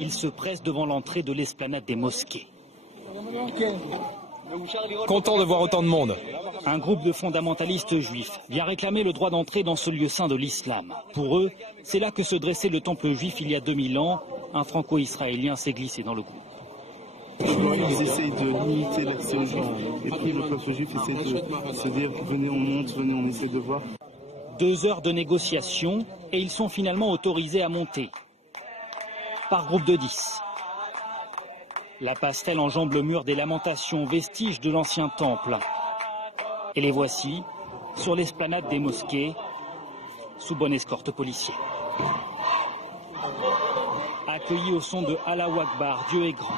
ils se pressent devant l'entrée de l'esplanade des mosquées. Content de voir autant de monde. Un groupe de fondamentalistes juifs vient réclamer le droit d'entrée dans ce lieu saint de l'islam. Pour eux, c'est là que se dressait le temple juif il y a 2000 ans. Un franco-israélien s'est glissé dans le groupe. Ils essayent de limiter l'accès aux juifs. Et puis le peuple juif essaie de se dire venez on monte, venez on essaie de voir. 2 heures de négociation et ils sont finalement autorisés à monter. Par groupe de 10. La passerelle enjambe le mur des lamentations, vestige de l'ancien temple. Et les voici sur l'esplanade des mosquées, sous bonne escorte policière. Accueillis au son de Allahu Akbar, Dieu est grand.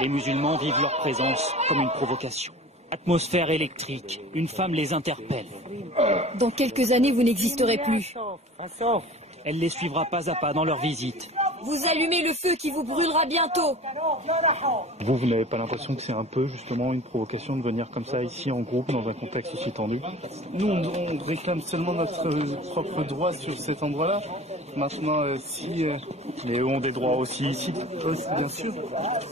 Les musulmans vivent leur présence comme une provocation. Atmosphère électrique, une femme les interpelle. Dans quelques années, vous n'existerez plus. Elle les suivra pas à pas dans leur visite. Vous allumez le feu qui vous brûlera bientôt. Vous n'avez pas l'impression que c'est un peu justement une provocation de venir comme ça ici en groupe dans un contexte aussi tendu? Nous on réclame seulement notre propre droit sur cet endroit-là. Maintenant mais eux ont des droits aussi ici. Oui, bien sûr.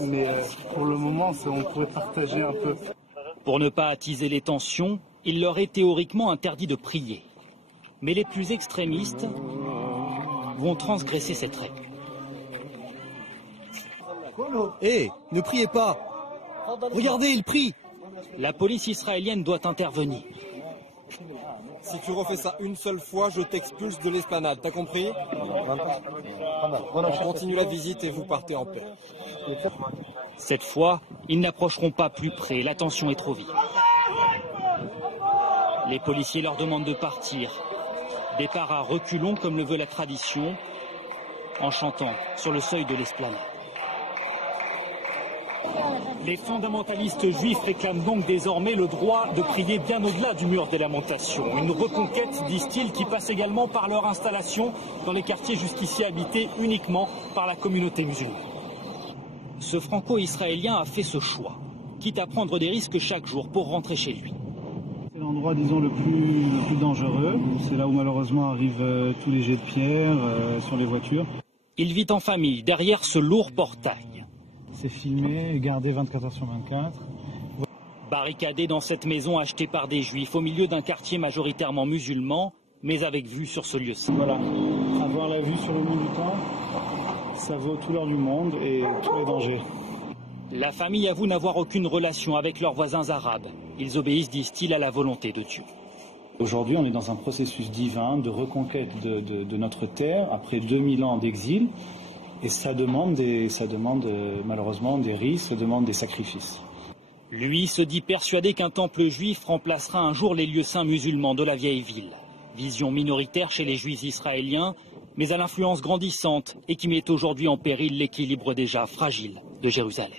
Mais pour le moment on pourrait partager un peu. Pour ne pas attiser les tensions, il leur est théoriquement interdit de prier. Mais les plus extrémistes vont transgresser cette règle. Hé, ne priez pas. Regardez, il prie. La police israélienne doit intervenir. Si tu refais ça une seule fois, je t'expulse de l'esplanade, t'as compris? On continue la visite et vous partez en paix. Cette fois, ils n'approcheront pas plus près, la tension est trop vive. Les policiers leur demandent de partir. Départ à reculons comme le veut la tradition, en chantant sur le seuil de l'esplanade. Les fondamentalistes juifs réclament donc désormais le droit de prier bien au-delà du mur des lamentations. Une reconquête, disent-ils, qui passe également par leur installation dans les quartiers jusqu'ici habités uniquement par la communauté musulmane. Ce franco-israélien a fait ce choix, quitte à prendre des risques chaque jour pour rentrer chez lui. C'est l'endroit, disons, le plus dangereux. C'est là où malheureusement arrivent tous les jets de pierre sur les voitures. Il vit en famille, derrière ce lourd portail. C'est filmé et gardé 24 heures sur 24. Barricadé dans cette maison achetée par des juifs, au milieu d'un quartier majoritairement musulman, mais avec vue sur ce lieu. Voilà, avoir la vue sur le mont du temps, ça vaut tout l'or du monde et tous les dangers. La famille avoue n'avoir aucune relation avec leurs voisins arabes. Ils obéissent, disent-ils, à la volonté de Dieu. Aujourd'hui, on est dans un processus divin de reconquête de notre terre, après 2000 ans d'exil, et ça demande malheureusement des risques, ça demande des sacrifices. Lui se dit persuadé qu'un temple juif remplacera un jour les lieux saints musulmans de la vieille ville. Vision minoritaire chez les juifs israéliens, mais à l'influence grandissante et qui met aujourd'hui en péril l'équilibre déjà fragile de Jérusalem.